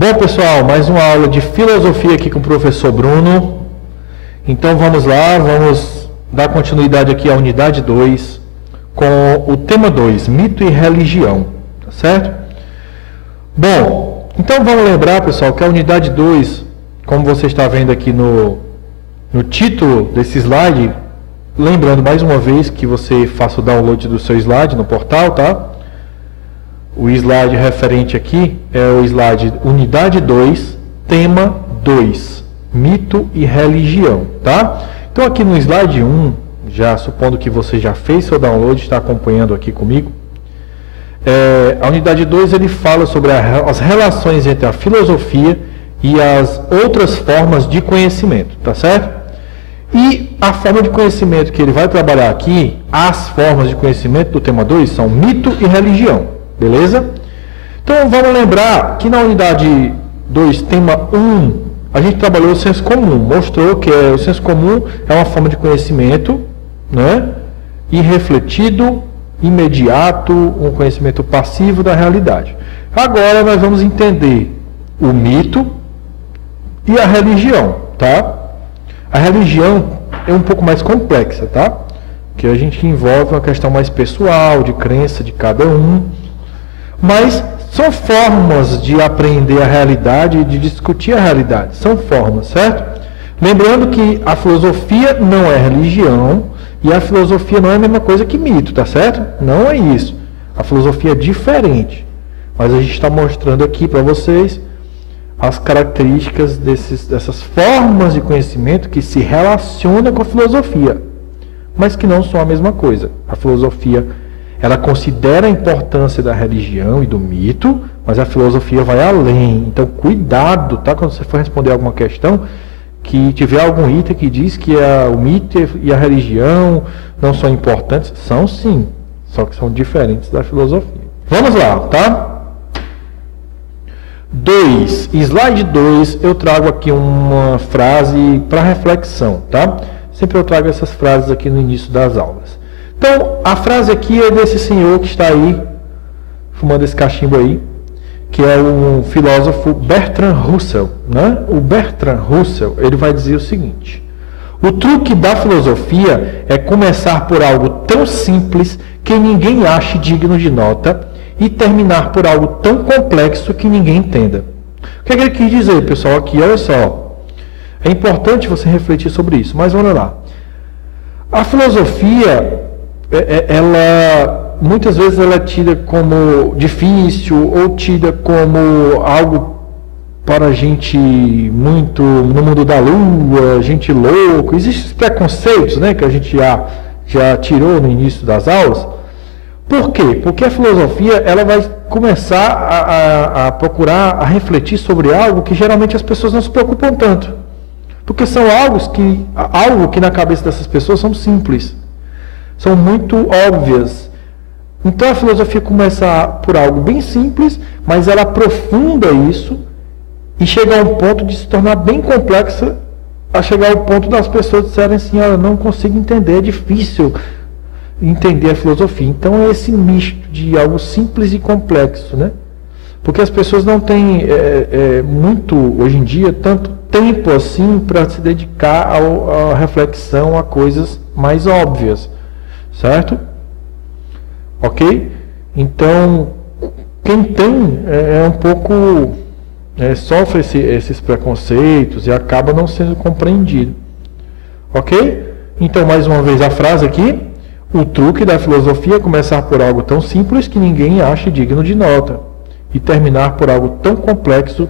Bom, pessoal, mais uma aula de filosofia aqui com o professor Bruno. Então vamos lá, vamos dar continuidade aqui à unidade 2 com o tema 2, mito e religião, tá certo? Bom, então vamos lembrar, pessoal, que a unidade 2, como você está vendo aqui no título desse slide, lembrando mais uma vez que você faça o download do seu slide no portal, tá? O slide referente aqui é o slide unidade 2, tema 2, mito e religião, tá? Então aqui no slide 1, já supondo que você já fez seu download, está acompanhando aqui comigo, a unidade 2 ele fala sobre as relações entre a filosofia e as outras formas de conhecimento, tá certo? E a forma de conhecimento que ele vai trabalhar aqui, as formas de conhecimento do tema 2 são mito e religião. Beleza? Então vamos lembrar que na unidade 2, tema 1, a gente trabalhou o senso comum, mostrou que o senso comum é uma forma de conhecimento, né? Irrefletido, imediato, um conhecimento passivo da realidade. Agora nós vamos entender o mito e a religião, tá? A religião é um pouco mais complexa, tá? Que a gente envolve uma questão mais pessoal, de crença de cada um. Mas são formas de aprender a realidade e de discutir a realidade. São formas, certo? Lembrando que a filosofia não é religião e a filosofia não é a mesma coisa que mito, tá certo? Não é isso. A filosofia é diferente. Mas a gente está mostrando aqui para vocês as características dessas formas de conhecimento que se relacionam com a filosofia, mas que não são a mesma coisa. A filosofia ela considera a importância da religião e do mito, mas a filosofia vai além. Então, cuidado, tá? Quando você for responder alguma questão, que tiver algum item que diz que o mito e a religião não são importantes, são sim, só que são diferentes da filosofia. Vamos lá, tá? 2, slide 2, eu trago aqui uma frase para reflexão, tá? Sempre eu trago essas frases aqui no início das aulas. Então, a frase aqui é desse senhor que está aí, fumando esse cachimbo aí, que é o filósofo Bertrand Russell, né? O Bertrand Russell, ele vai dizer o seguinte: o truque da filosofia é começar por algo tão simples que ninguém ache digno de nota e terminar por algo tão complexo que ninguém entenda. O que é que ele quis dizer, pessoal, aqui? Olha só, é importante você refletir sobre isso, mas vamos lá. A filosofia, ela muitas vezes ela é tida como difícil ou tida como algo para gente muito no mundo da lua, gente louco. Existem os preconceitos, né, que a gente já tirou no início das aulas. Por quê? Porque a filosofia ela vai começar a procurar, a refletir sobre algo que geralmente as pessoas não se preocupam tanto. Porque são algo que na cabeça dessas pessoas são simples. São muito óbvias. Então a filosofia começa por algo bem simples, mas ela aprofunda isso e chega a um ponto de se tornar bem complexa, a chegar ao ponto das pessoas disserem assim: eu não consigo entender, é difícil entender a filosofia. Então é esse misto de algo simples e complexo, né? Porque as pessoas não têm muito, hoje em dia, tanto tempo assim para se dedicar à reflexão, a coisas mais óbvias. Certo? Ok? Então, quem tem um pouco sofre esses preconceitos e acaba não sendo compreendido. Ok? Então, mais uma vez a frase aqui: o truque da filosofia é começar por algo tão simples que ninguém ache digno de nota e terminar por algo tão complexo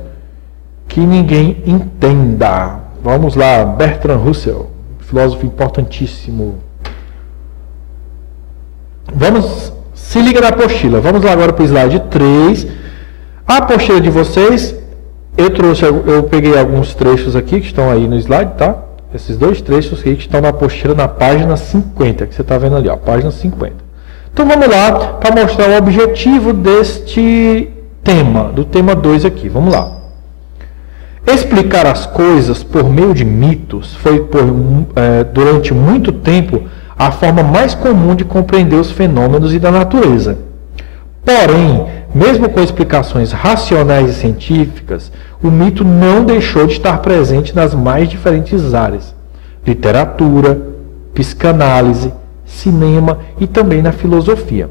que ninguém entenda. Vamos lá, Bertrand Russell, filósofo importantíssimo. Se liga na apostila. Vamos lá agora para o slide 3. A apostila de vocês, eu peguei alguns trechos aqui que estão aí no slide, tá? Esses dois trechos aqui que estão na apostila na página 50, que você está vendo ali, ó, página 50. Então vamos lá para mostrar o objetivo deste tema, do tema 2 aqui. Vamos lá. Explicar as coisas por meio de mitos foi durante muito tempo a forma mais comum de compreender os fenômenos e da natureza. Porém, mesmo com explicações racionais e científicas, o mito não deixou de estar presente nas mais diferentes áreas: literatura, psicanálise, cinema e também na filosofia.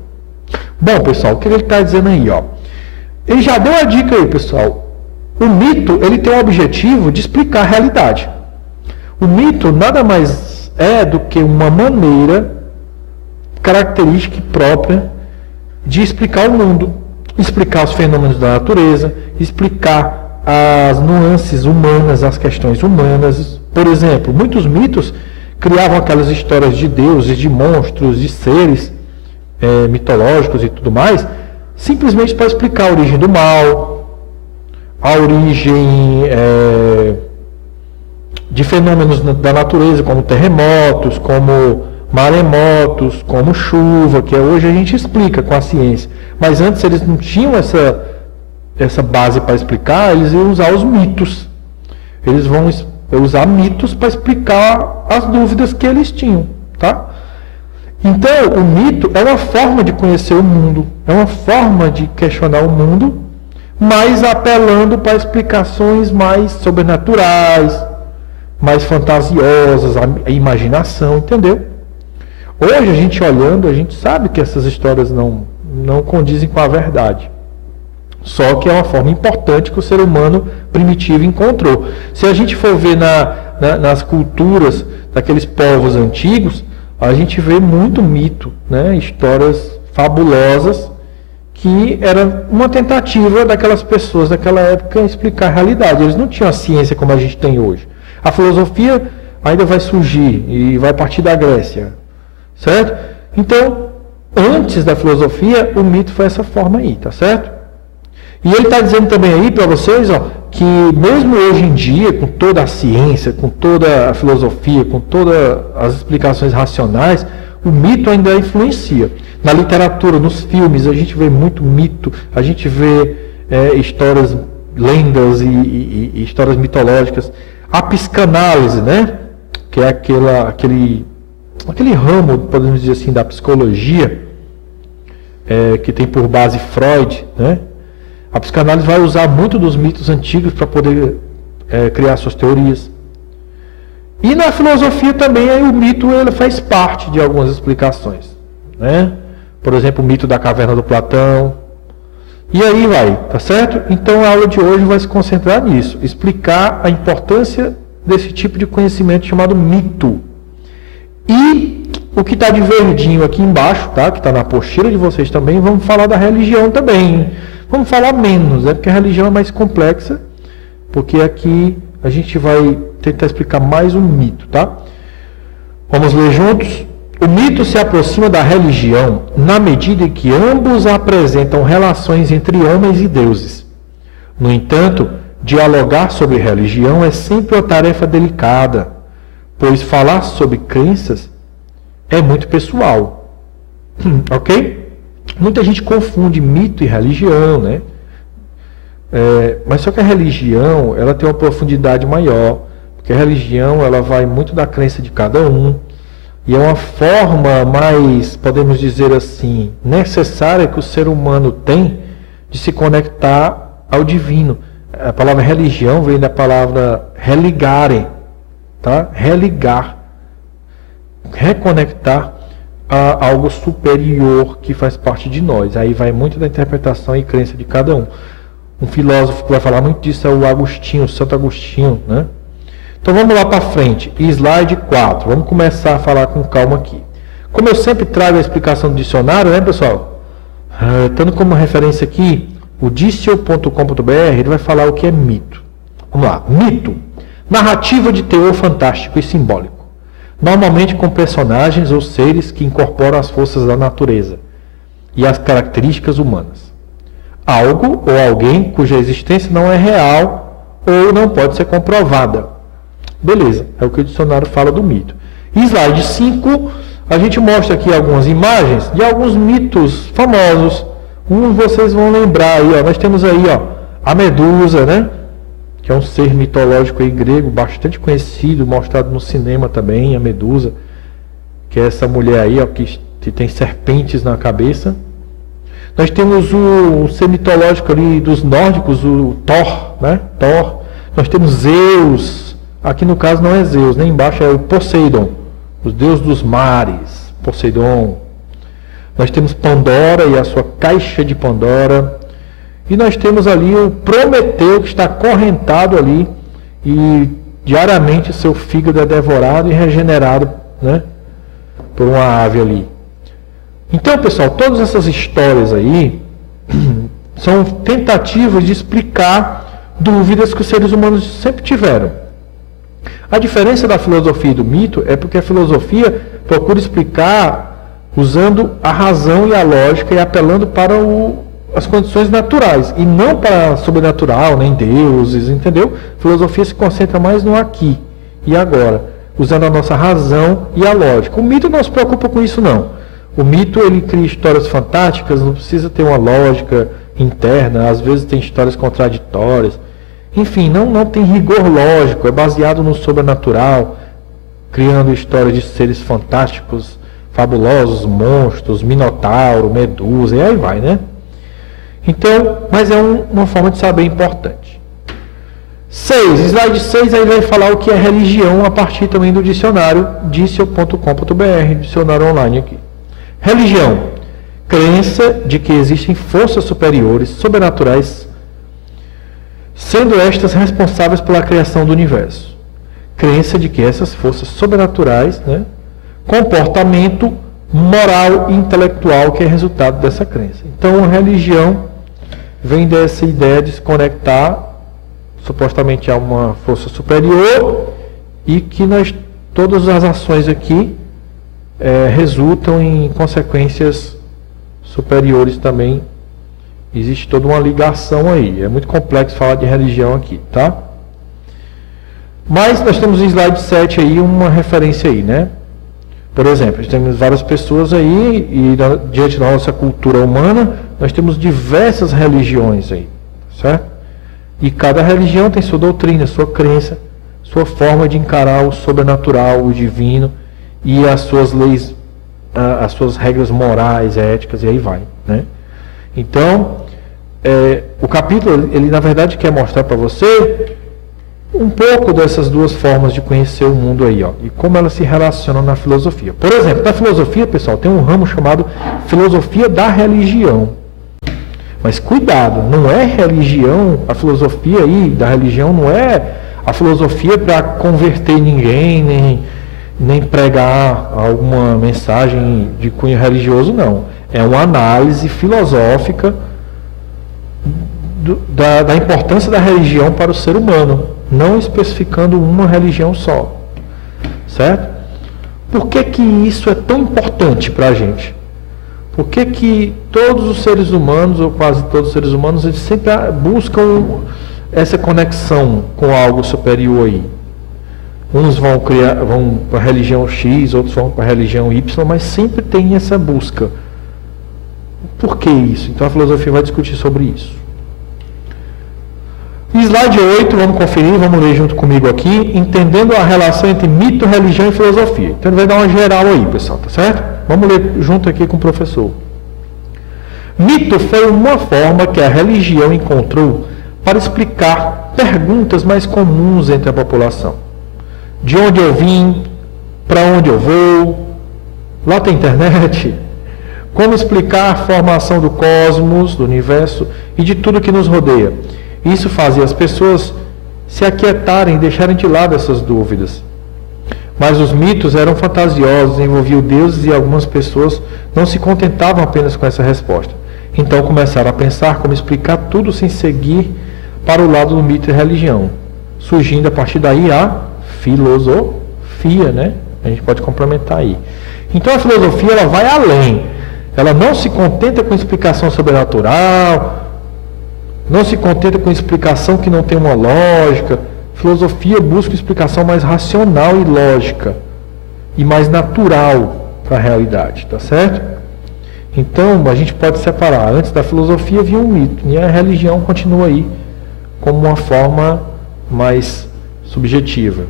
Bom, pessoal, o que ele está dizendo aí? Ele já deu a dica aí, pessoal. O mito, ele tem o objetivo de explicar a realidade. O mito nada mais é do que uma maneira característica e própria de explicar o mundo, explicar os fenômenos da natureza, explicar as nuances humanas, as questões humanas. Por exemplo, muitos mitos criavam aquelas histórias de deuses, de monstros, de seres mitológicos e tudo mais, simplesmente para explicar a origem do mal, a origem de fenômenos da natureza, como terremotos, como maremotos, como chuva, que hoje a gente explica com a ciência. Mas antes eles não tinham essa base para explicar, eles iam usar os mitos. Eles vão usar mitos para explicar as dúvidas que eles tinham, tá? Então, o mito é uma forma de conhecer o mundo, é uma forma de questionar o mundo, mas apelando para explicações mais sobrenaturais, mais fantasiosas, a imaginação, entendeu? Hoje, a gente olhando, a gente sabe que essas histórias não condizem com a verdade. Só que é uma forma importante que o ser humano primitivo encontrou. Se a gente for ver nas culturas daqueles povos antigos, a gente vê muito mito, né? Histórias fabulosas, que era uma tentativa daquelas pessoas daquela época explicar a realidade. Eles não tinham a ciência como a gente tem hoje. A filosofia ainda vai surgir e vai partir da Grécia, certo? Então, antes da filosofia, o mito foi essa forma aí, tá certo? E ele está dizendo também aí para vocês, que mesmo hoje em dia, com toda a ciência, com toda a filosofia, com todas as explicações racionais, o mito ainda influencia. Na literatura, nos filmes, a gente vê muito mito, a gente vê histórias, lendas e histórias mitológicas. A psicanálise, né? Que é aquele ramo, podemos dizer assim, da psicologia, que tem por base Freud, né? A psicanálise vai usar muito dos mitos antigos para poder criar suas teorias. E na filosofia também o mito ele faz parte de algumas explicações, né? Por exemplo, o mito da caverna do Platão. E aí vai, tá certo? Então a aula de hoje vai se concentrar nisso, explicar a importância desse tipo de conhecimento chamado mito. E o que está de verdinho aqui embaixo, tá? Que está na apostila de vocês também, vamos falar da religião também. Vamos falar menos, porque a religião é mais complexa, porque aqui a gente vai tentar explicar mais um mito, tá? Vamos ler juntos? O mito se aproxima da religião na medida em que ambos apresentam relações entre homens e deuses. No entanto, dialogar sobre religião é sempre uma tarefa delicada, pois falar sobre crenças é muito pessoal. Ok? Muita gente confunde mito e religião, né? Mas só que a religião, ela tem uma profundidade maior, porque a religião, ela vai muito da crença de cada um, e é uma forma mais, podemos dizer assim, necessária que o ser humano tem de se conectar ao divino. A palavra religião vem da palavra religare, tá? Religar, reconectar a algo superior que faz parte de nós. Aí vai muito da interpretação e crença de cada um. Um filósofo que vai falar muito disso é o Agostinho, Santo Agostinho, né? Então vamos lá para frente, slide 4. Vamos começar a falar com calma aqui. Como eu sempre trago a explicação do dicionário, né, pessoal? Tendo como referência aqui o dicio.com.br, ele vai falar o que é mito. Vamos lá. Mito: narrativa de teor fantástico e simbólico, normalmente com personagens ou seres que incorporam as forças da natureza e as características humanas. Algo ou alguém cuja existência não é real ou não pode ser comprovada. Beleza, é o que o dicionário fala do mito. Slide 5, a gente mostra aqui algumas imagens de alguns mitos famosos. Vocês vão lembrar aí, nós temos aí a Medusa, né? Que é um ser mitológico aí grego, bastante conhecido, mostrado no cinema também, a Medusa, que é essa mulher aí, que tem serpentes na cabeça. Nós temos o ser mitológico ali dos nórdicos, o Thor, né? Thor. Nós temos Zeus, aqui no caso não é Zeus, nem embaixo é o Poseidon, os deuses dos mares, Poseidon. Nós temos Pandora e a sua caixa de Pandora. E nós temos ali o Prometeu, que está acorrentado ali e diariamente seu fígado é devorado e regenerado, né, por uma ave ali. Então, pessoal, todas essas histórias aí são tentativas de explicar dúvidas que os seres humanos sempre tiveram. A diferença da filosofia e do mito é porque a filosofia procura explicar usando a razão e a lógica e apelando para as condições naturais, e não para sobrenatural, nem deuses, entendeu? A filosofia se concentra mais no aqui e agora, usando a nossa razão e a lógica. O mito não se preocupa com isso, não. O mito, ele cria histórias fantásticas, não precisa ter uma lógica interna, às vezes tem histórias contraditórias. Enfim, não tem rigor lógico, é baseado no sobrenatural, criando histórias de seres fantásticos, fabulosos, monstros, minotauro, medusa, e aí vai, né? Então, mas é uma forma de saber importante. 6, slide 6, aí vai falar o que é religião a partir também do dicionário diccio.com.br, dicionário online aqui. Religião, crença de que existem forças superiores, sobrenaturais, sendo estas responsáveis pela criação do universo. Crença de que essas forças sobrenaturais, né, comportamento moral e intelectual que é resultado dessa crença. Então, a religião vem dessa ideia de se conectar supostamente a uma força superior e que todas as ações aqui resultam em consequências superiores também. Existe toda uma ligação aí. É muito complexo falar de religião aqui, tá? Mas nós temos no slide 7 aí uma referência aí, né? Por exemplo, nós temos várias pessoas aí e diante da nossa cultura humana, nós temos diversas religiões aí, certo? E cada religião tem sua doutrina, sua crença, sua forma de encarar o sobrenatural, o divino e as suas leis, as suas regras morais, éticas, e aí vai, né? Então, o capítulo, ele na verdade quer mostrar para você um pouco dessas duas formas de conhecer o mundo aí, ó, e como elas se relacionam na filosofia. Por exemplo, na filosofia, pessoal, tem um ramo chamado filosofia da religião. Mas cuidado, não é religião, a filosofia aí da religião não é a filosofia para converter ninguém, nem pregar alguma mensagem de cunho religioso, não. É uma análise filosófica da importância da religião para o ser humano, não especificando uma religião só, certo? Por que que isso é tão importante para a gente? Por que que todos os seres humanos, ou quase todos os seres humanos, eles sempre buscam essa conexão com algo superior aí? Uns vão para a religião X, outros vão para a religião Y, mas sempre tem essa busca. Por que isso? Então a filosofia vai discutir sobre isso. Slide 8, vamos conferir, vamos ler junto comigo aqui, entendendo a relação entre mito, religião e filosofia. Então ele vai dar uma geral aí, pessoal, tá certo? Vamos ler junto aqui com o professor. Mito foi uma forma que a religião encontrou para explicar perguntas mais comuns entre a população. De onde eu vim? Para onde eu vou? Lá tem internet? Como explicar a formação do cosmos, do universo e de tudo que nos rodeia? Isso fazia as pessoas se aquietarem, deixarem de lado essas dúvidas. Mas os mitos eram fantasiosos, envolviam deuses e algumas pessoas não se contentavam apenas com essa resposta. Então começaram a pensar como explicar tudo sem seguir para o lado do mito e religião, surgindo a partir daí a filosofia, né? A gente pode complementar aí. Então a filosofia ela vai além. Ela não se contenta com explicação sobrenatural, não se contenta com explicação que não tem uma lógica. Filosofia busca explicação mais racional e lógica e mais natural para a realidade, tá certo? Então a gente pode separar. Antes da filosofia havia um mito e a religião continua aí como uma forma mais subjetiva.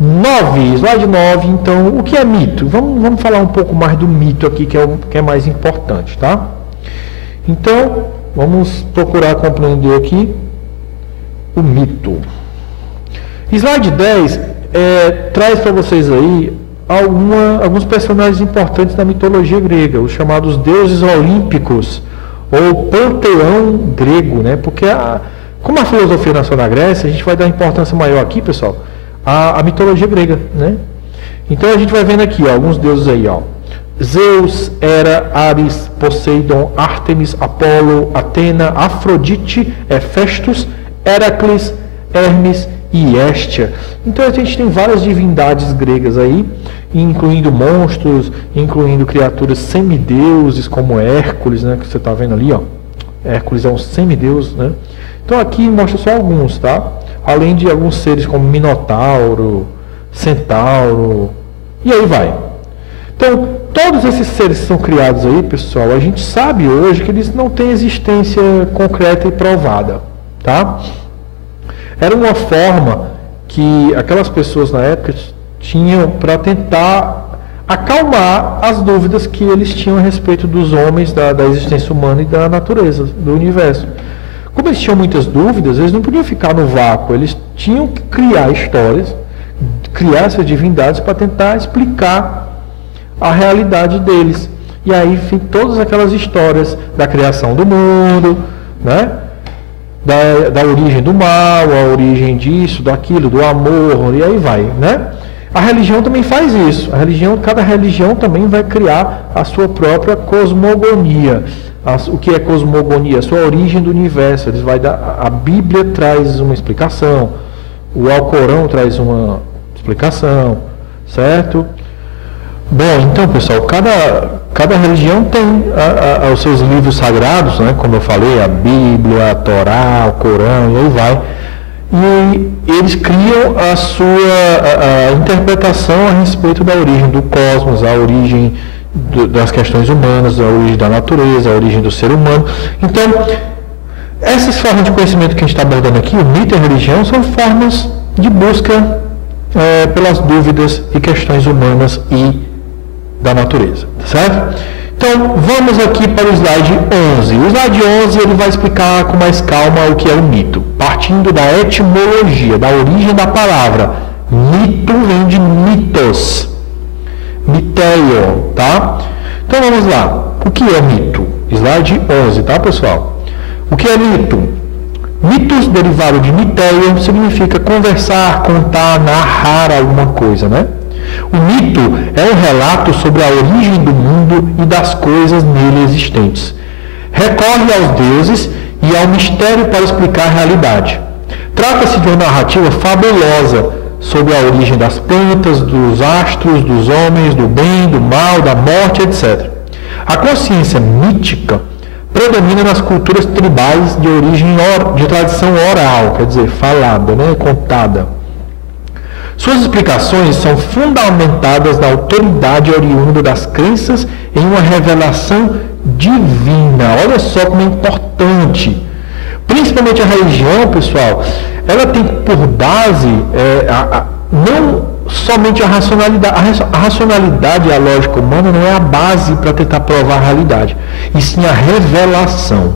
9, slide 9, então, o que é mito? Vamos falar um pouco mais do mito aqui, que é mais importante, tá? Então, vamos procurar compreender aqui o mito. Slide 10 traz para vocês aí alguns personagens importantes da mitologia grega, os chamados deuses olímpicos, ou panteão grego, né? Porque como a filosofia nasceu na Grécia, a gente vai dar importância maior aqui, pessoal, à mitologia grega, né? Então a gente vai vendo aqui, ó, alguns deuses aí, ó. Zeus, Hera, Ares, Poseidon, Ártemis, Apolo, Atena, Afrodite, Hefestos, Heracles, Hermes e Hestia. Então a gente tem várias divindades gregas aí, incluindo monstros, incluindo criaturas semideuses como Hércules, né, que você está vendo ali, ó. Hércules é um semideus, né? Então aqui mostra só alguns, tá? Além de alguns seres como Minotauro, Centauro, e aí vai. Então, todos esses seres que são criados aí, pessoal, a gente sabe hoje que eles não têm existência concreta e provada, tá? Era uma forma que aquelas pessoas na época tinham para tentar acalmar as dúvidas que eles tinham a respeito dos homens, da existência humana e da natureza, do universo. Como eles tinham muitas dúvidas, eles não podiam ficar no vácuo, eles tinham que criar histórias, criar essas divindades para tentar explicar a realidade deles. E aí vem todas aquelas histórias da criação do mundo, né? Da origem do mal, a origem disso, daquilo, do amor, e aí vai, né? A religião também faz isso. Cada religião também vai criar a sua própria cosmogonia. O que é cosmogonia? A sua origem do universo. A Bíblia traz uma explicação, o Alcorão traz uma explicação, certo? Bom, então, pessoal, cada religião tem os seus livros sagrados, né? Como eu falei, a Bíblia, a Torá, o Corão, e aí vai. E eles criam a sua interpretação a respeito da origem do cosmos, a origem das questões humanas, a origem da natureza, a origem do ser humano. Então, essas formas de conhecimento que a gente está abordando aqui, o mito e a religião, são formas de busca pelas dúvidas e questões humanas e da natureza, certo? Então, vamos aqui para o slide 11. O slide 11 ele vai explicar com mais calma o que é o mito, partindo da etimologia, da origem da palavra. Mito vem de mitos, miteio, tá? Então, vamos lá. O que é mito? Slide 11, tá, pessoal? O que é mito? Mitos, derivado de miteio, significa conversar, contar, narrar alguma coisa, né? O mito é um relato sobre a origem do mundo e das coisas nele existentes. Recorre aos deuses e ao mistério para explicar a realidade. Trata-se de uma narrativa fabulosa sobre a origem das plantas, dos astros, dos homens, do bem, do mal, da morte, etc. A consciência mítica predomina nas culturas tribais de origem de tradição oral, quer dizer, falada, né, contada. Suas explicações são fundamentadas na autoridade oriunda das crenças em uma revelação divina. Olha só como é importante. Principalmente a religião, pessoal, ela tem por base não somente a racionalidade. A racionalidade e a lógica humana não é a base para tentar provar a realidade, e sim a revelação,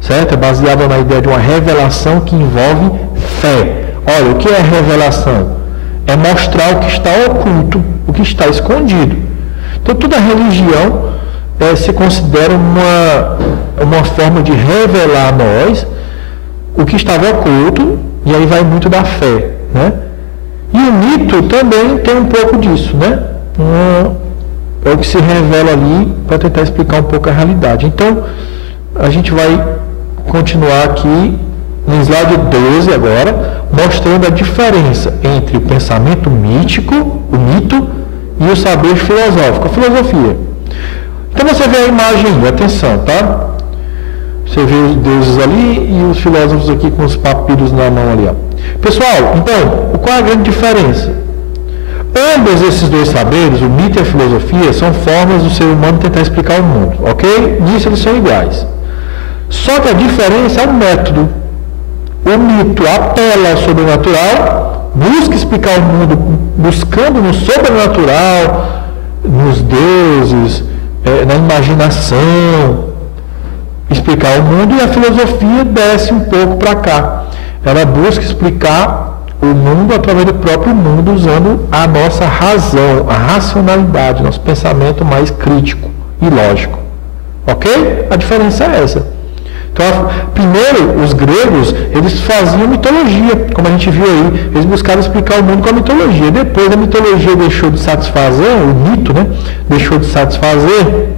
certo? É baseada na ideia de uma revelação que envolve fé. Olha, o que é revelação? É mostrar o que está oculto, o que está escondido. Então, toda religião se considera uma forma de revelar a nós o que estava oculto, e aí vai muito da fé, né? E o mito também tem um pouco disso, né? É o que se revela ali para tentar explicar um pouco a realidade. Então, a gente vai continuar aqui no slide 12 agora, mostrando a diferença entre o pensamento mítico, o mito, e o saber filosófico, a filosofia. Então você vê a imagem, atenção, tá? Você vê os deuses ali e os filósofos aqui com os papiros na mão ali, ó. Pessoal, então, qual é a grande diferença? Ambos esses dois saberes, o mito e a filosofia, são formas do ser humano tentar explicar o mundo, ok? Nisso eles são iguais. Só que a diferença é o método. O mito apela ao sobrenatural, busca explicar o mundo buscando no sobrenatural, nos deuses, na imaginação, explicar o mundo, e a filosofia desce um pouco para cá. Ela busca explicar o mundo através do próprio mundo, usando a nossa razão, a racionalidade, nosso pensamento mais crítico e lógico. Ok? A diferença é essa. Então, primeiro, os gregos, eles faziam mitologia, como a gente viu aí, eles buscavam explicar o mundo com a mitologia. Depois a mitologia deixou de satisfazer, o mito, né, deixou de satisfazer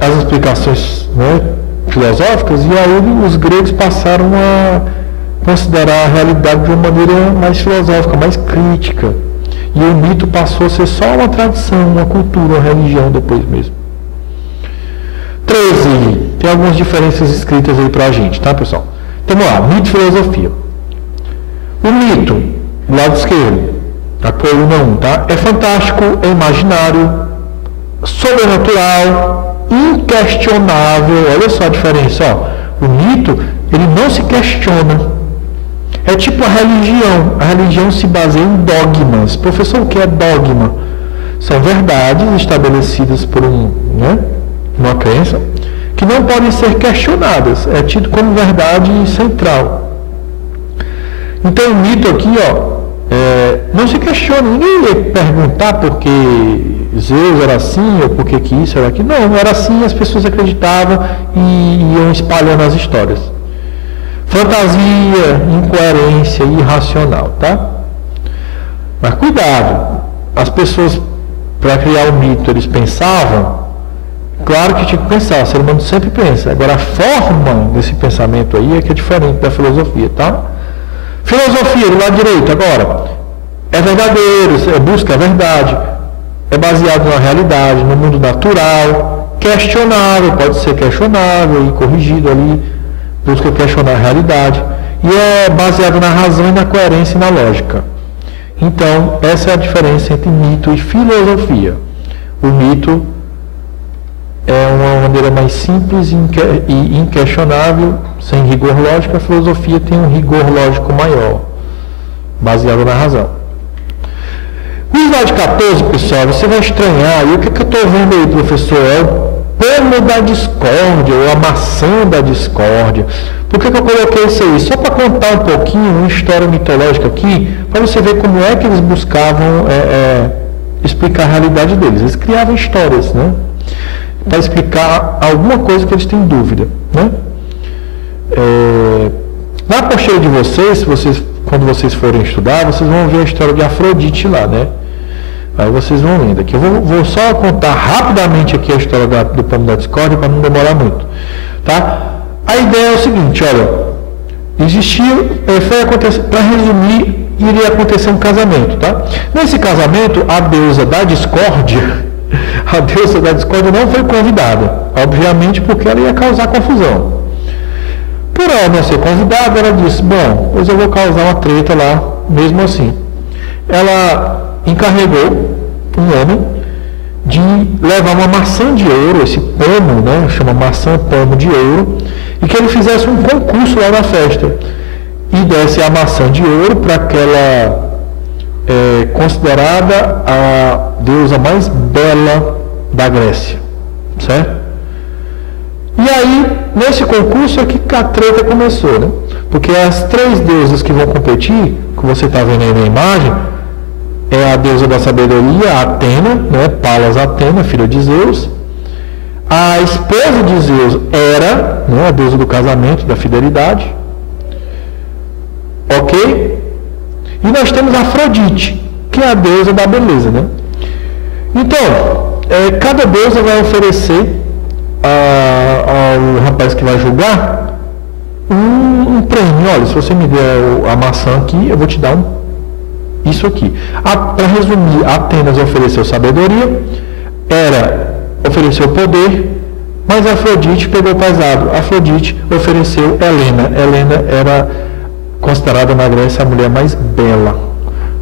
as explicações, né, filosóficas, e aí os gregos passaram a considerar a realidade de uma maneira mais filosófica, mais crítica. E o mito passou a ser só uma tradição, uma cultura, uma religião depois mesmo. 13. Tem algumas diferenças escritas aí pra gente, tá, pessoal? Então vamos lá, mito e filosofia. O mito, do lado esquerdo, a coluna 1, tá? É fantástico, é imaginário, sobrenatural, inquestionável. Olha só a diferença, ó. O mito, ele não se questiona. É tipo a religião. A religião se baseia em dogmas. Professor, o que é dogma? São verdades estabelecidas por uma crença que não podem ser questionadas. É tido como verdade central. Então o mito aqui, não se questiona. Ninguém ia perguntar por que Zeus era assim, ou por que isso era aquilo. Não, era assim, as pessoas acreditavam e iam espalhando as histórias. Fantasia, incoerência, irracional, tá? Mas cuidado, as pessoas, para criar o mito, eles pensavam, claro que tinha que pensar, o ser humano sempre pensa. Agora, a forma desse pensamento aí é que é diferente da filosofia, tá? Filosofia, do lado direito, agora, é verdadeiro, busca a verdade, é baseado na realidade, no mundo natural, questionável, pode ser questionável e corrigido ali, busca questionar a realidade, e é baseado na razão e na coerência e na lógica. Então, essa é a diferença entre mito e filosofia. O mito é uma maneira mais simples e inquestionável, sem rigor lógico. A filosofia tem um rigor lógico maior, baseado na razão. O slide 14, pessoal, você vai estranhar. E o que eu estou vendo aí, professor? É o pomo da discórdia, ou a maçã da discórdia. Por que eu coloquei isso aí? Só para contar um pouquinho, uma história mitológica aqui, para você ver como é que eles buscavam explicar a realidade deles. Eles criavam histórias, né? Para explicar alguma coisa que eles têm dúvida, né? Na apostila de vocês, quando vocês forem estudar, vocês vão ver a história de Afrodite lá, né? Aí vocês vão lendo aqui. Eu vou só contar rapidamente aqui a história do pomo da discórdia para não demorar muito, tá? A ideia é o seguinte, olha, para resumir, iria acontecer um casamento, tá? Nesse casamento, a deusa da discórdia não foi convidada, obviamente porque ela ia causar confusão. Por ela não ser convidada, ela disse, bom, pois eu vou causar uma treta lá, mesmo assim. Ela encarregou um homem de levar uma maçã de ouro, esse pomo, né, chama maçã pomo de ouro, e que ele fizesse um concurso lá na festa e desse a maçã de ouro para aquela considerada a deusa mais bela da Grécia, certo? E aí, nesse concurso é que a treta começou, né? Porque as três deusas que vão competir, que você está vendo aí na imagem, é a deusa da sabedoria, a Atena, né? Palas Atena, filha de Zeus. A esposa de Zeus Hera, né? A deusa do casamento, da fidelidade. Ok? E nós temos a Afrodite, que é a deusa da beleza, né? Então, cada deusa vai oferecer ao rapaz que vai julgar um prêmio. Olha, se você me der a maçã aqui, eu vou te dar isso aqui. Para resumir, Atenas ofereceu sabedoria, Hera ofereceu poder, mas Afrodite pegou pesado. Afrodite ofereceu Helena. Helena era considerada na Grécia a mulher mais bela.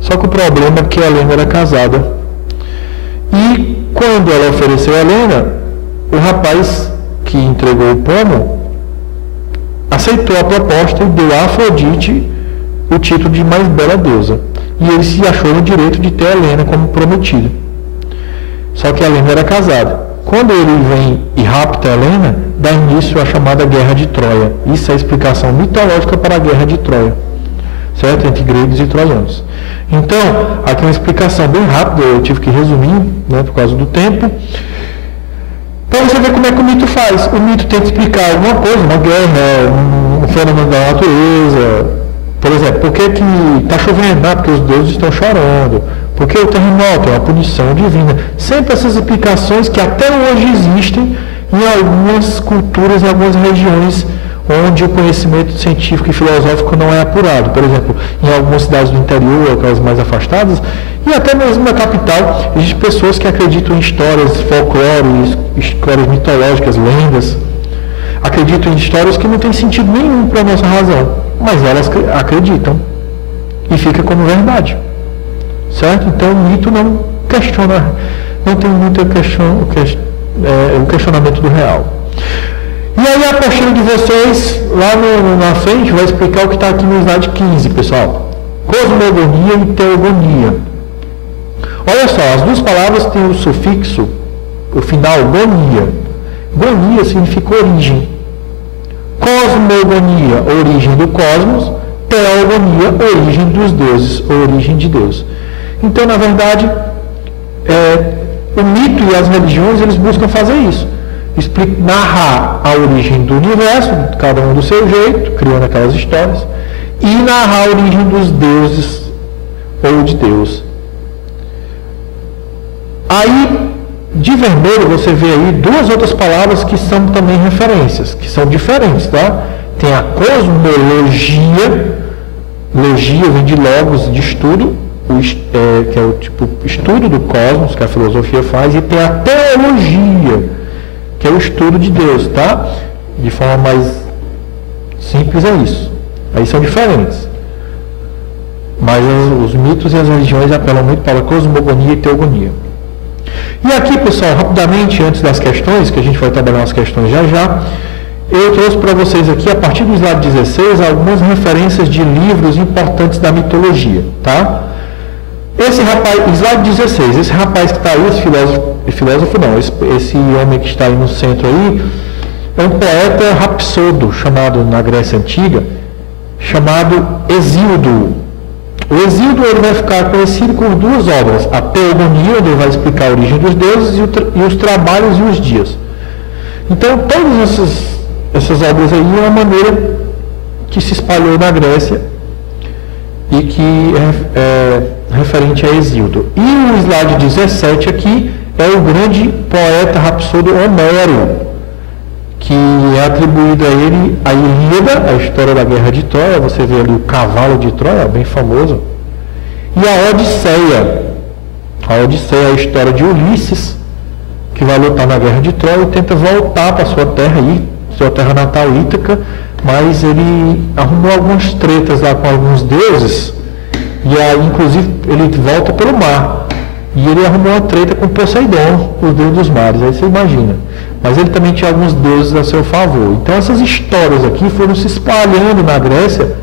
Só que o problema é que Helena era casada. E quando ela ofereceu Helena, o rapaz que entregou o pomo aceitou a proposta e deu a Afrodite o título de mais bela deusa. E ele se achou no direito de ter Helena como prometida. Só que Helena era casada. Quando ele vem e rapta Helena, dá início à chamada Guerra de Troia. Isso é a explicação mitológica para a Guerra de Troia, certo? Entre gregos e troianos. Então, aqui uma explicação bem rápida, eu tive que resumir, né, por causa do tempo. Para você ver como é que o mito faz. O mito tenta explicar alguma coisa, uma guerra, um fenômeno da natureza. Por exemplo, por que está chovendo? Porque os deuses estão chorando. Porque o terremoto é uma punição divina. Sempre essas explicações que até hoje existem em algumas culturas, em algumas regiões onde o conhecimento científico e filosófico não é apurado. Por exemplo, em algumas cidades do interior, aquelas mais afastadas, e até mesmo na capital, existem pessoas que acreditam em histórias, folclore, histórias mitológicas, lendas. Acreditam em histórias que não têm sentido nenhum para a nossa razão, mas elas acreditam e fica como verdade. Certo? Então o mito não questiona, não tem muito o questionamento do real. E aí a apostila de vocês, lá na frente, vai explicar o que está aqui no slide 15, pessoal. Cosmogonia e teogonia. Olha só, as duas palavras têm o sufixo, o final, gonia. Gonia significa origem. Cosmogonia, origem do cosmos. Teogonia, origem dos deuses, origem de Deus. Então, na verdade, o mito e as religiões, eles buscam fazer isso. Narrar a origem do universo, cada um do seu jeito, criando aquelas histórias, e narrar a origem dos deuses ou de Deus. Aí, de vermelho, você vê aí duas outras palavras que são também referências, que são diferentes, tá? Tem a cosmologia, logia vem de logos, de estudo, que é o tipo estudo do cosmos, que a filosofia faz, e tem a teologia, que é o estudo de Deus, tá? De forma mais simples é isso. Aí são diferentes. Mas os mitos e as religiões apelam muito para a cosmogonia e teogonia. E aqui, pessoal, rapidamente, antes das questões, que a gente vai trabalhar as questões já já, eu trouxe para vocês aqui, a partir do slide 16, algumas referências de livros importantes da mitologia, tá? Esse rapaz, slide 16, esse rapaz que está aí, esse homem que está aí no centro aí, é um poeta rapsodo, chamado na Grécia Antiga, chamado Hesíodo. O Hesíodo ele vai ficar conhecido por duas obras, a Teogonia, onde ele vai explicar a origem dos deuses, e os trabalhos e os dias. Então, todas essas obras aí é uma maneira que se espalhou na Grécia e que é referente a Hesíodo. E o slide 17 aqui é o grande poeta rapsodo Homero, que é atribuído a ele a Ilíada, a história da Guerra de Troia. Você vê ali o cavalo de Troia, bem famoso, e a Odisseia. A Odisseia é a história de Ulisses, que vai lutar na Guerra de Troia e tenta voltar para sua terra natal, Ítaca, mas ele arrumou algumas tretas lá com alguns deuses, e aí, inclusive, ele volta pelo mar, e ele arrumou uma treta com Poseidon, o deus dos mares, aí você imagina. Mas ele também tinha alguns deuses a seu favor. Então essas histórias aqui foram se espalhando na Grécia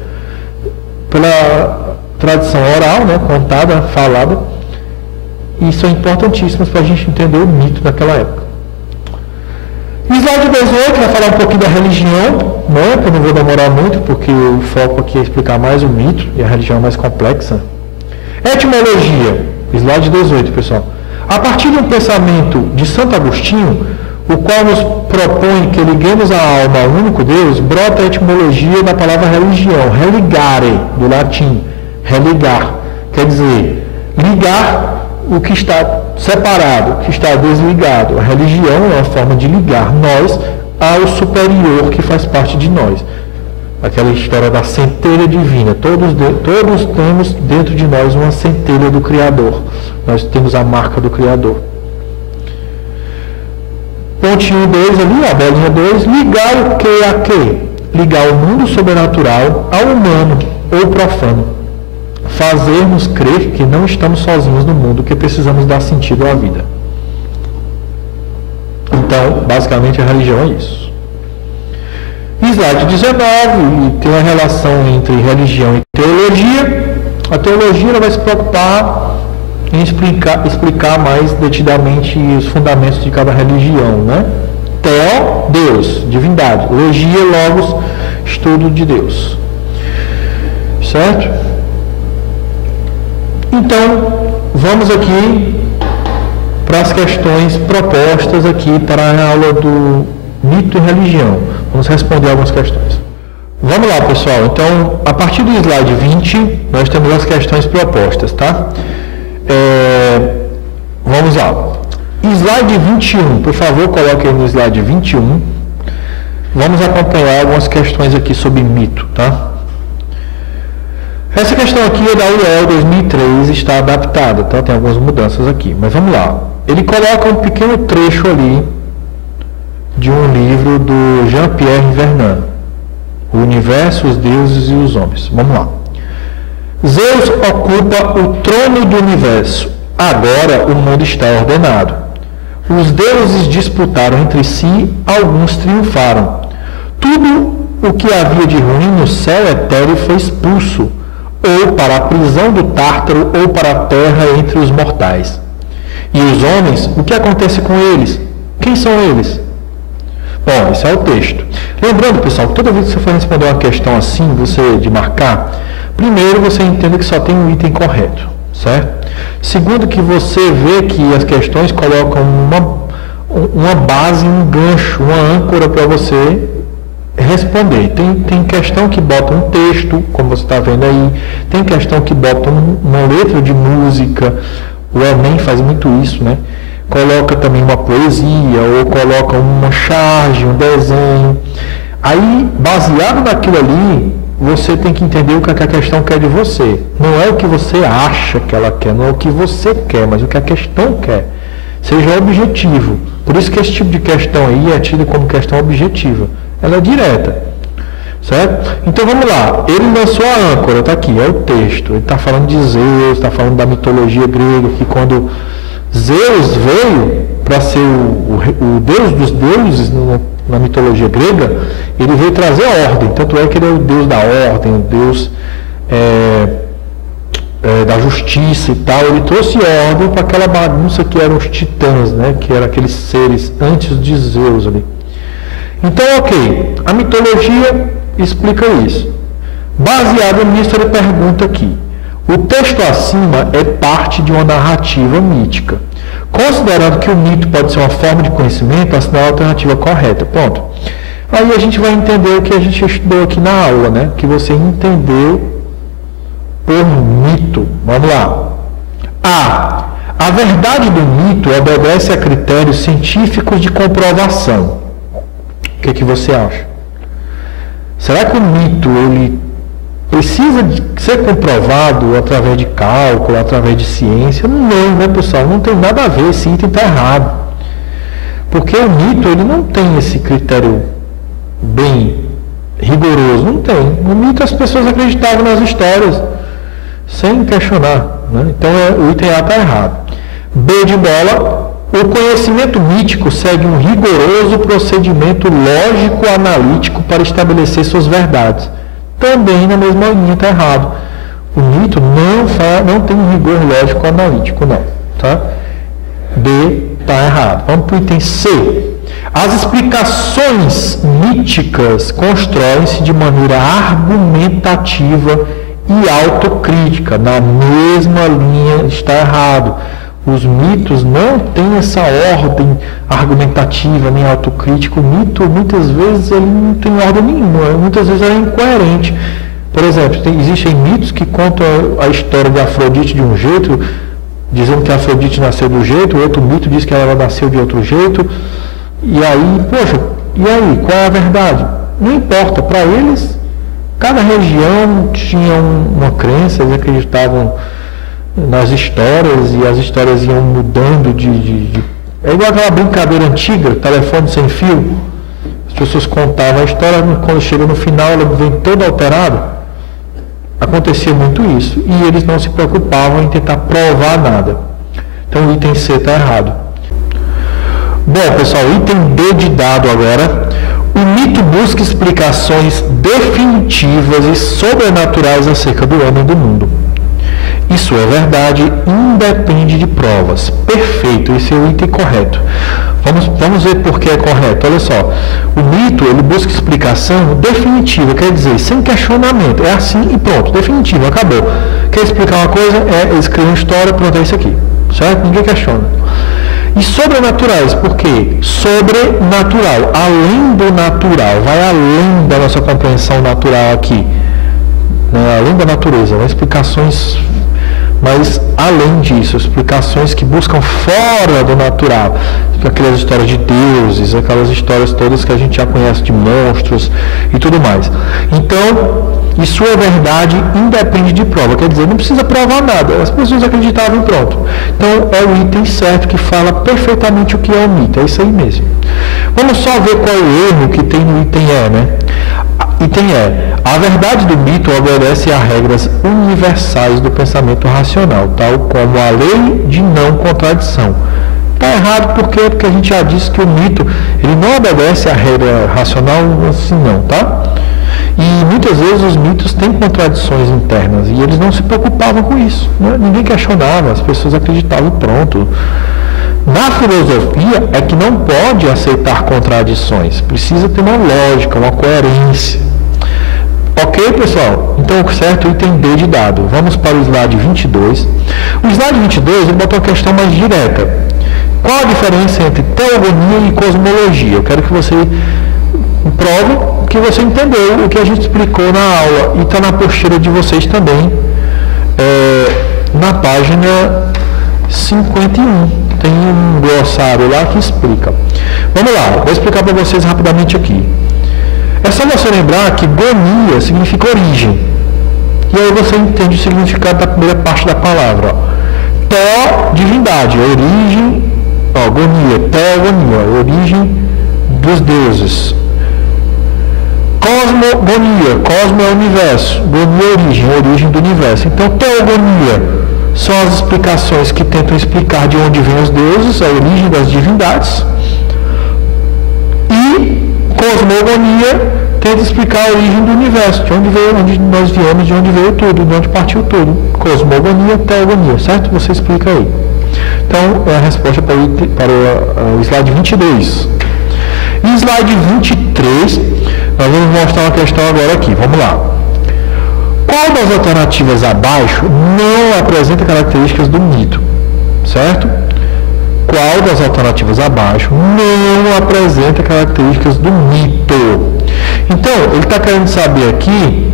pela tradição oral, né, contada, falada, e são importantíssimas para a gente entender o mito daquela época. Slide 18 vai falar um pouquinho da religião, né, que eu não vou demorar muito, porque o foco aqui é explicar mais o mito, e a religião é mais complexa. Etimologia, slide 18, pessoal. A partir de um pensamento de Santo Agostinho, o qual nos propõe que liguemos a alma ao único Deus, brota a etimologia da palavra religião, religare, do latim, religar, quer dizer, ligar o que está separado, o que está desligado. A religião é uma forma de ligar nós ao superior que faz parte de nós. Aquela história da centelha divina, todos temos dentro de nós uma centelha do Criador, nós temos a marca do Criador. Pontinho 2 ali, a bolinha 2, ligar o que a quê? Ligar o mundo sobrenatural ao humano ou profano. Fazermos crer que não estamos sozinhos no mundo, que precisamos dar sentido à vida. Então, basicamente, a religião é isso. Slide 19, tem a relação entre religião e teologia. A teologia ela vai se preocupar em explicar mais detidamente os fundamentos de cada religião, né? Theo, Deus, divindade. Logia, logos, estudo de Deus. Certo? Então, vamos aqui para as questões propostas aqui para a aula do mito e religião. Vamos responder algumas questões. Vamos lá, pessoal. Então, a partir do slide 20, nós temos as questões propostas, tá? Vamos lá. Slide 21, por favor, coloque aí no slide 21. Vamos acompanhar algumas questões aqui sobre mito, tá? Essa questão aqui é da UEL 2003, está adaptada, tá? Tem algumas mudanças aqui, mas vamos lá. Ele coloca um pequeno trecho ali de um livro do Jean-Pierre Vernant, O Universo, os Deuses e os Homens. Vamos lá. Zeus ocupa o trono do universo. Agora o mundo está ordenado. Os deuses disputaram entre si, alguns triunfaram. Tudo o que havia de ruim no céu etéreo foi expulso, ou para a prisão do Tártaro, ou para a terra entre os mortais. E os homens, o que acontece com eles? Quem são eles? Bom, esse é o texto. Lembrando, pessoal, que toda vez que você for responder uma questão assim, você de marcar, primeiro você entenda que só tem um item correto, certo? Segundo, que você vê que as questões colocam uma base, um gancho, uma âncora para você responder. Tem questão que bota um texto, como você está vendo aí, tem questão que bota uma letra de música, o Enem faz muito isso, né? Coloca também uma poesia, ou coloca uma charge, um desenho. Aí, baseado naquilo ali, você tem que entender o que a questão quer de você. Não é o que você acha que ela quer, não é o que você quer, mas o que a questão quer. Seja objetivo. Por isso que esse tipo de questão aí é tida como questão objetiva. Ela é direta. Certo? Então vamos lá. Ele lançou a âncora, está aqui, é o texto. Ele está falando de Zeus, está falando da mitologia grega, que quando Zeus veio para ser o deus dos deuses na mitologia grega, ele veio trazer a ordem. Tanto é que ele é o deus da ordem, o deus da justiça e tal. Ele trouxe ordem para aquela bagunça que eram os titãs, né? Que eram aqueles seres antes de Zeus ali. Então, ok, a mitologia explica isso. Baseado nisso, ele pergunta aqui: o texto acima é parte de uma narrativa mítica. Considerando que o mito pode ser uma forma de conhecimento, assinale a alternativa correta. Ponto. Aí a gente vai entender o que a gente estudou aqui na aula, né? Que você entendeu por mito. Vamos lá. A verdade do mito obedece a critérios científicos de comprovação. O que você acha? Será que o mito ele precisa de ser comprovado através de cálculo, através de ciência? Não, né, pessoal? Não tem nada a ver, esse item está errado. Porque o mito ele não tem esse critério bem rigoroso, não tem. No mito as pessoas acreditavam nas histórias, sem questionar, né? Então o item A está errado. B de bola. O conhecimento mítico segue um rigoroso procedimento lógico-analítico para estabelecer suas verdades. Também na mesma linha está errado. O mito não tem um rigor lógico-analítico, não. Tá? B está errado. Vamos para o item C. As explicações míticas constroem-se de maneira argumentativa e autocrítica. Na mesma linha está errado. Os mitos não têm essa ordem argumentativa nem autocrítica. O mito, muitas vezes, ele não tem ordem nenhuma. Muitas vezes ele é incoerente. Por exemplo, existem mitos que contam a história de Afrodite de um jeito, dizendo que Afrodite nasceu de um jeito, o outro mito diz que ela nasceu de outro jeito. E aí, poxa, e aí, qual é a verdade? Não importa. Para eles, cada região tinha uma crença, eles acreditavam nas histórias, e as histórias iam mudando É igual aquela brincadeira antiga, telefone sem fio. As pessoas contavam a história, quando chega no final ela vem toda alterada. Acontecia muito isso, e eles não se preocupavam em tentar provar nada. Então o item C está errado. Bom, pessoal, item D de dado agora. O mito busca explicações definitivas e sobrenaturais acerca do homem e do mundo. Isso é verdade, independe de provas. Perfeito, esse é o item correto. Vamos ver por que é correto. Olha só, o mito ele busca explicação definitiva, quer dizer, sem questionamento. É assim e pronto, definitivo, acabou. Quer explicar uma coisa? Escrever uma história, pronto, é isso aqui. Certo? Ninguém questiona. E sobrenaturais, por quê? Sobrenatural, além do natural, vai além da nossa compreensão natural aqui, né? Além da natureza, né? Explicações, mas além disso, explicações que buscam fora do natural, aquelas histórias de deuses, aquelas histórias todas que a gente já conhece de monstros e tudo mais. Então, isso é verdade, independe de prova, quer dizer, não precisa provar nada, as pessoas acreditavam e pronto. Então, é o item certo que fala perfeitamente o que é o mito, é isso aí mesmo. Vamos só ver qual é o erro que tem no item E, né? Item E. A verdade do mito obedece a regras universais do pensamento racional, tal como a lei de não contradição. Está errado por quê? Porque a gente já disse que o mito ele não obedece à regra racional assim não, tá? E muitas vezes os mitos têm contradições internas e eles não se preocupavam com isso, né? Ninguém questionava, as pessoas acreditavam pronto. Na filosofia é que não pode aceitar contradições, precisa ter uma lógica, uma coerência. Ok, pessoal? Então, certo, item D de dado. Vamos para o slide 22. O slide 22 ele botou uma questão mais direta. Qual a diferença entre teogonia e cosmologia? Eu quero que você prove que você entendeu o que a gente explicou na aula e está na apostila de vocês também, na página 51. Tem um glossário lá que explica. Vamos lá, vou explicar para vocês rapidamente aqui. É só você lembrar que gonia significa origem. E aí você entende o significado da primeira parte da palavra. Tó, divindade, origem, gonia, teogonia, origem dos deuses. Cosmogonia, cosmo é o universo, gonia é origem do universo. Então, teogonia são as explicações que tentam explicar de onde vêm os deuses, a origem das divindades. E cosmogonia tenta explicar a origem do universo, de onde veio, onde nós viemos, de onde veio tudo, de onde partiu tudo. Cosmogonia, teogonia, certo? Você explica aí. Então, é a resposta para o slide 22. E slide 23, nós vamos mostrar uma questão agora aqui. Vamos lá. Qual das alternativas abaixo não apresenta características do mito? Certo? Qual das alternativas abaixo não apresenta características do mito? Então, ele está querendo saber aqui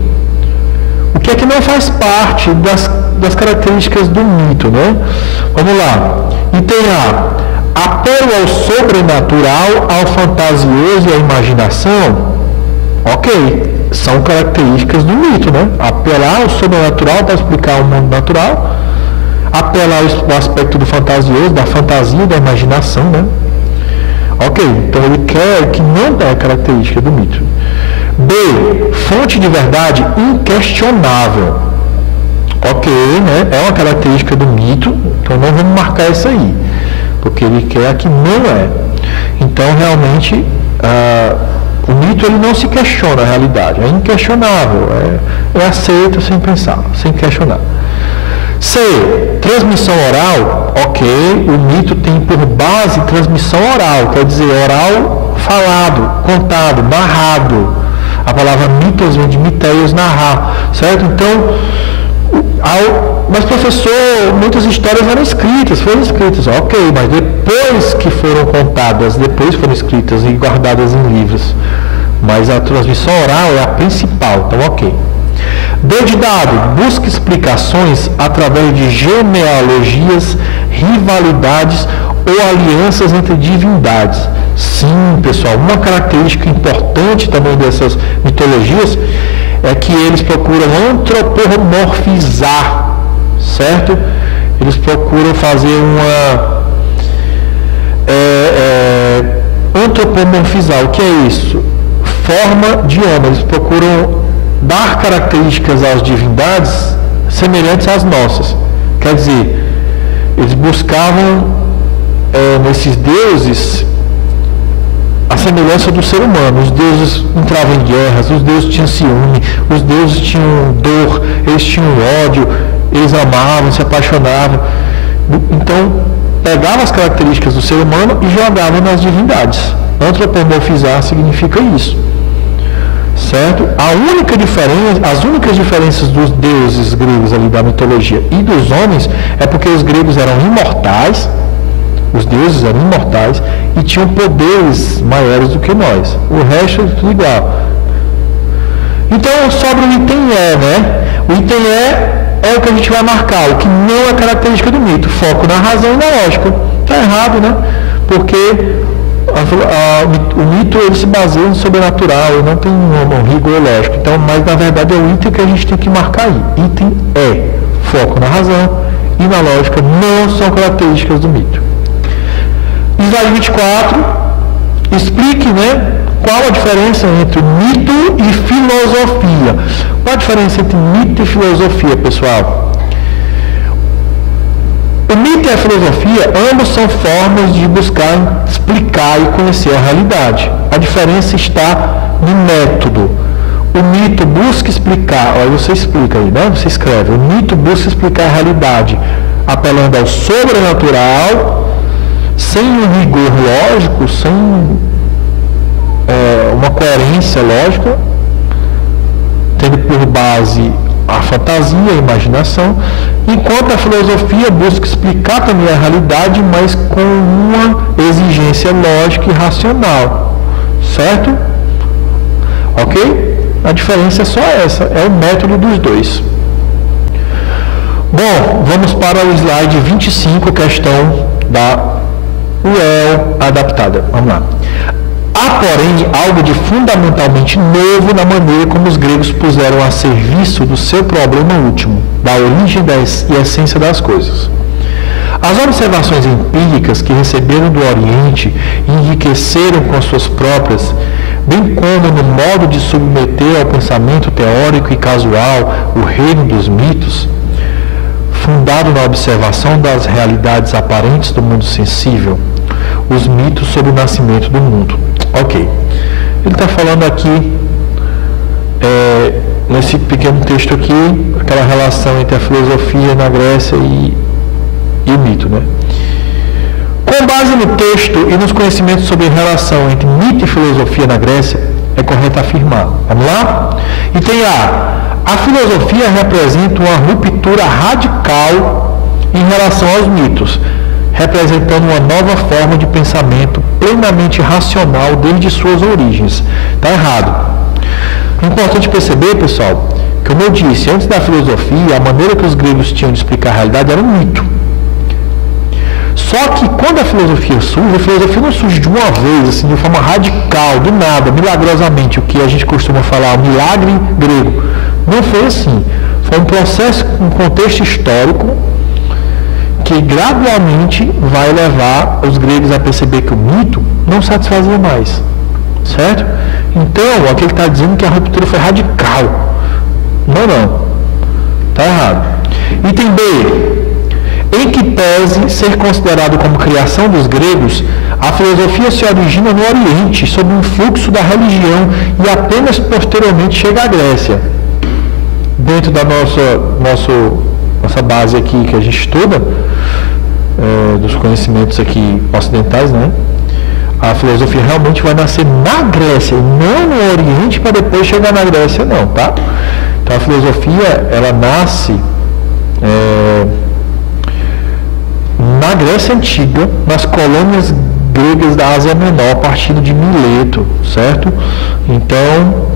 o que é que não faz parte das características do mito, né? Vamos lá. Item A. Apelo ao sobrenatural, ao fantasioso e à imaginação. Ok. São características do mito, né? Apelar ao sobrenatural para explicar o mundo natural. Apelar ao aspecto do fantasioso, da fantasia, da imaginação, né? Ok, então ele quer que não é característica do mito. B. Fonte de verdade inquestionável. Ok, né? É uma característica do mito, então não vamos marcar isso aí, porque ele quer que não é. Então, realmente, o mito ele não se questiona a realidade, é inquestionável, é aceito sem pensar, sem questionar. C. Transmissão oral. Ok, o mito tem por base transmissão oral, quer dizer, oral falado, contado, narrado. A palavra mitos vem de miteios, narrar, certo? Então, mas professor, muitas histórias foram escritas, ok, mas depois que foram contadas, depois foram escritas e guardadas em livros. Mas a transmissão oral é a principal, então ok. D de dado, busca explicações através de genealogias, rivalidades ou alianças entre divindades. Sim, pessoal, uma característica importante também dessas mitologias é que eles procuram antropomorfizar, certo? Eles procuram fazer uma antropomorfizar. O que é isso? Forma de homem. Eles procuram dar características às divindades semelhantes às nossas. Quer dizer, eles buscavam nesses deuses a semelhança do ser humano. Os deuses entravam em guerras, os deuses tinham ciúme, os deuses tinham dor, eles tinham ódio. eles amavam, se apaixonavam. Então, pegavam as características do ser humano e jogavam nas divindades. Antropomorfizar significa isso. Certo? As únicas diferenças dos deuses gregos ali da mitologia e dos homens é porque os gregos eram imortais, os deuses eram imortais e tinham poderes maiores do que nós. O resto é tudo igual. Então, sobre o item E, né? O item E é o que a gente vai marcar, o que não é característica do mito. Foco na razão e na lógica. Está errado, né? Porque o mito ele se baseia no sobrenatural, não tem um rigor lógico. Então, mas na verdade é o item que a gente tem que marcar aí. Item E, foco na razão e na lógica não são características do mito. Slide 24, explique, né, qual a diferença entre mito e filosofia. Qual a diferença entre mito e filosofia, pessoal? O mito e a filosofia, ambos são formas de buscar explicar e conhecer a realidade. A diferença está no método. O mito busca explicar, olha, você explica aí, né? Você escreve. O mito busca explicar a realidade, apelando ao sobrenatural, sem um rigor lógico, sem uma coerência lógica, tendo por base a fantasia, a imaginação, enquanto a filosofia busca explicar também a realidade, mas com uma exigência lógica e racional, certo? Ok? A diferença é só essa, é o método dos dois. Bom, vamos para o slide 25, questão da UEL adaptada. Vamos lá. Há, porém, algo de fundamentalmente novo na maneira como os gregos puseram a serviço do seu problema último, da origem e essência das coisas. As observações empíricas que receberam do Oriente e enriqueceram com as suas próprias, bem como no modo de submeter ao pensamento teórico e casual o reino dos mitos, fundado na observação das realidades aparentes do mundo sensível, os mitos sobre o nascimento do mundo. Ok. Ele está falando aqui, nesse pequeno texto aqui, aquela relação entre a filosofia na Grécia e o mito, né? Com base no texto e nos conhecimentos sobre a relação entre mito e filosofia na Grécia, é correto afirmar. Vamos lá? E tem a filosofia representa uma ruptura radical em relação aos mitos, representando uma nova forma de pensamento plenamente racional desde suas origens. Está errado. É importante perceber, pessoal, que, como eu disse, antes da filosofia, a maneira que os gregos tinham de explicar a realidade era um mito. Só que quando a filosofia não surge de uma vez, assim, de forma radical, do nada, milagrosamente, o que a gente costuma falar, o milagre grego. Não foi assim. Foi um processo, um contexto histórico, que gradualmente vai levar os gregos a perceber que o mito não satisfazia mais. Certo? Então, aqui ele está dizendo que a ruptura foi radical. Não. Está errado. Item B. Em que pese ser considerado como criação dos gregos, a filosofia se origina no Oriente, sob um fluxo da religião e apenas posteriormente chega à Grécia. Dentro da nossa base aqui que a gente estuda, dos conhecimentos aqui ocidentais, né? A filosofia realmente vai nascer na Grécia, não no Oriente para depois chegar na Grécia, não, tá? Então a filosofia, ela nasce na Grécia Antiga, nas colônias gregas da Ásia Menor, partindo de Mileto, certo? Então,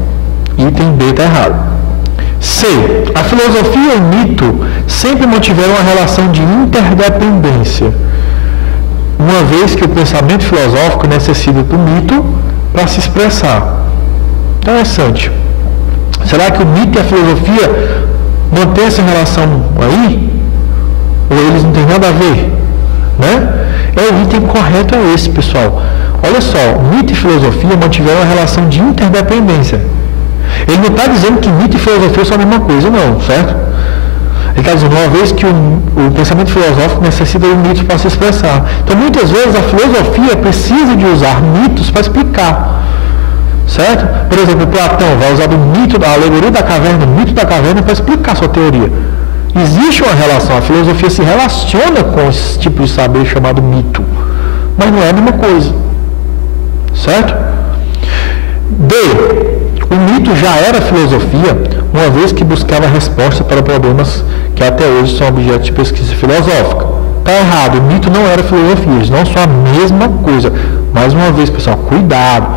item B está errado. C. A filosofia e o mito sempre mantiveram uma relação de interdependência, uma vez que o pensamento filosófico necessita do mito para se expressar. Interessante. Será que o mito e a filosofia mantêm essa relação aí? Ou eles não têm nada a ver? Né? O item correto é esse, pessoal. Olha só, mito e filosofia mantiveram uma relação de interdependência. Ele não está dizendo que mito e filosofia são a mesma coisa, não, certo? Ele está dizendo, uma vez que o pensamento filosófico necessita de mitos para se expressar. Então, muitas vezes, a filosofia precisa de usar mitos para explicar. Certo? Por exemplo, Platão vai usar a alegoria da caverna, o mito da caverna, para explicar sua teoria. Existe uma relação, a filosofia se relaciona com esse tipo de saber chamado mito, mas não é a mesma coisa, certo? D. O mito já era filosofia, uma vez que buscava resposta para problemas que até hoje são objeto de pesquisa filosófica. Está errado, o mito não era filosofia, eles não são a mesma coisa. Mais uma vez, pessoal, cuidado,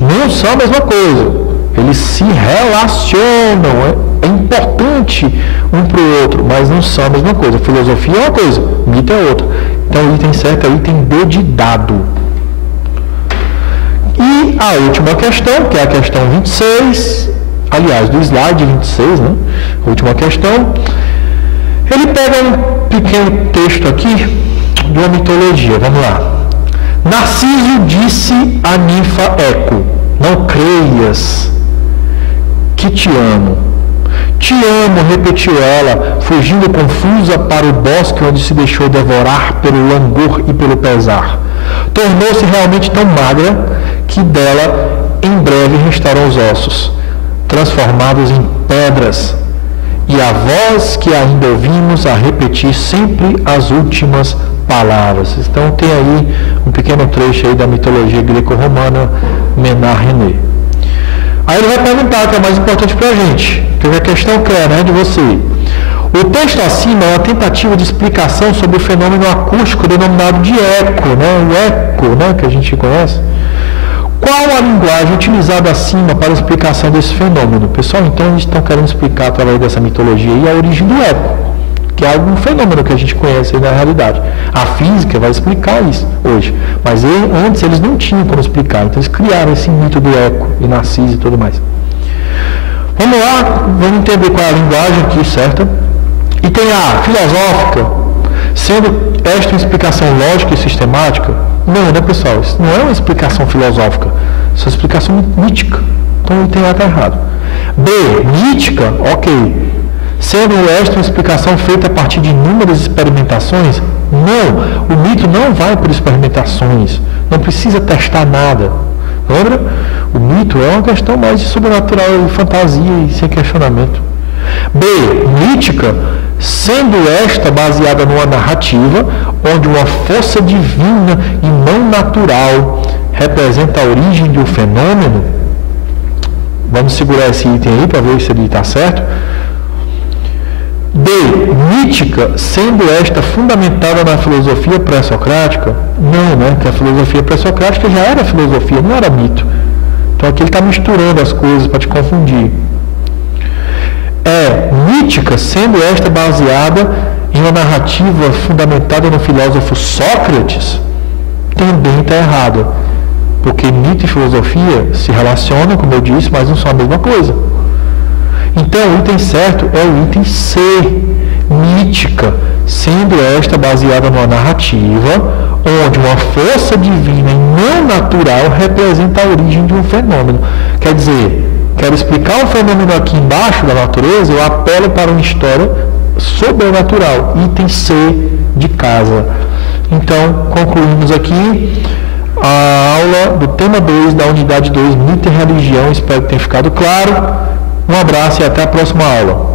não são a mesma coisa. Eles se relacionam, é importante um para o outro, mas não são a mesma coisa. Filosofia é uma coisa, mito é outra. Então, o item certo é o item D de dado. E a última questão, que é a questão 26, aliás, do slide 26, né? A última questão. Ele pega um pequeno texto aqui de uma mitologia, vamos lá. Narciso disse a ninfa Eco, não creias que te amo. Te amo, repetiu ela, fugindo confusa para o bosque onde se deixou devorar pelo langor e pelo pesar. Tornou-se realmente tão magra que dela em breve restaram os ossos, transformados em pedras, e a voz que ainda ouvimos a repetir sempre as últimas palavras. Então tem aí um pequeno trecho aí da mitologia greco-romana Menar René. Aí ele vai perguntar o que é mais importante para a gente. Teve a questão que é, né, de você. O texto acima é uma tentativa de explicação sobre o fenômeno acústico denominado de eco, né, o eco, né, que a gente conhece. Qual a linguagem utilizada acima para a explicação desse fenômeno? Pessoal, então eles estão querendo explicar através dessa mitologia aí a origem do eco, que é algum fenômeno que a gente conhece aí na realidade. A física vai explicar isso hoje, mas antes eles não tinham como explicar, então eles criaram esse mito do eco e Narciso e tudo mais. Vamos lá, vamos entender qual é a linguagem aqui, certa? E tem a filosófica, sendo esta uma explicação lógica e sistemática. Não, né, pessoal? Isso não é uma explicação filosófica, isso é uma explicação mítica. Então tem A está errado. B, mítica, ok. Sendo esta uma explicação feita a partir de inúmeras experimentações? Não, o mito não vai por experimentações, não precisa testar nada. Lembra? O mito é uma questão mais de sobrenatural e fantasia e sem questionamento. B, mítica, sendo esta baseada numa narrativa onde uma força divina e não natural representa a origem de um fenômeno. Vamos segurar esse item aí para ver se ele está certo. D, mítica, sendo esta fundamentada na filosofia pré-socrática? Não, né? Porque a filosofia pré-socrática já era filosofia, não era mito. Então aqui ele está misturando as coisas para te confundir. É, mítica, sendo esta baseada em uma narrativa fundamentada no filósofo Sócrates? Também está errado. Porque mito e filosofia se relacionam, como eu disse, mas não são a mesma coisa. Então, o item certo é o item C, mítica, sendo esta baseada numa narrativa onde uma força divina e não natural representa a origem de um fenômeno. Quer dizer, quero explicar um fenômeno aqui embaixo da natureza, eu apelo para uma história sobrenatural, item C de casa. Então, concluímos aqui a aula do tema 2 da unidade 2, mito e religião. Espero que tenha ficado claro. Um abraço e até a próxima aula.